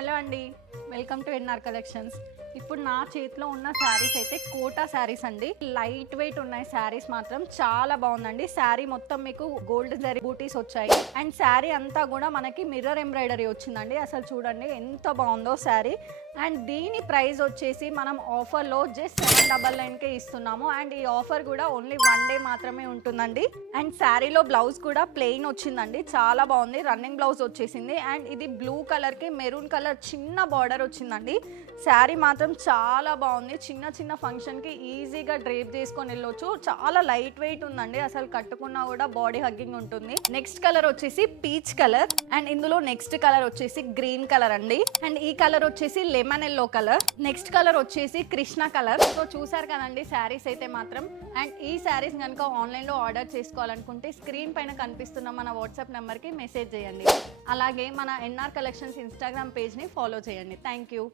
Hello అండి, welcome to NR collections. ఇప్పుడు నా చేతిలో ఉన్న శారీస్ అయితే కోటా శారీస్ అండి. లైట్ వెయిట్ ఉన్నాయి శారీస్, మాత్రం చాలా బాగుందండి. శారీ మొత్తం మీకు గోల్డ్ జరీ బూటీస్ వచ్చాయి అండ్ శారీ అంతా కూడా మనకి మిర్రర్ ఎంబ్రాయిడరీ వచ్చిందండి. అసలు చూడండి ఎంత బాగుందో శారీ. అండ్ దీని ప్రైస్ వచ్చేసి మనం ఆఫర్లో జస్ట్ 799కే ఇస్తున్నాము. అండ్ ఈ ఆఫర్ కూడా ఓన్లీ 1 డే మాత్రమే ఉంటుందండి. అండ్ శారీలో బ్లౌజ్ కూడా ప్లెయిన్ వచ్చిందండి, చాలా బాగుంది. రన్నింగ్ బ్లౌజ్ వచ్చేసింది అండ్ ఇది బ్లూ కలర్కి మెరూన్ కలర్ చిన్న బార్డర్ వచ్చిందండి. శారీ మాత్రం చాలా బాగుంది. చిన్న చిన్న ఫంక్షన్కి ఈజీగా డ్రేప్ చేసుకొని వెళ్ళొచ్చు. చాలా లైట్ వెయిట్ ఉందండి, అసలు కట్టుకున్నా కూడా బాడీ హగ్గింగ్ ఉంటుంది. నెక్స్ట్ కలర్ వచ్చేసి పీచ్ కలర్ అండ్ ఇందులో నెక్స్ట్ కలర్ వచ్చేసి గ్రీన్ కలర్ అండి. అండ్ ఈ కలర్ వచ్చేసి lemon yellow colour. Next colour వచ్చేసి కృష్ణ కలర్. సో చూసారు కదండి శారీస్ అయితే మాత్రం. అండ్ ఈ శారీస్ కనుక ఆన్లైన్లో ఆర్డర్ చేసుకోవాలనుకుంటే స్క్రీన్ పైన కనిపిస్తున్న మన వాట్సాప్ నెంబర్కి మెసేజ్ చేయండి. అలాగే మన ఎన్ఆర్ కలెక్షన్స్ ఇన్స్టాగ్రామ్ పేజ్ని ఫాలో చేయండి. Thank you.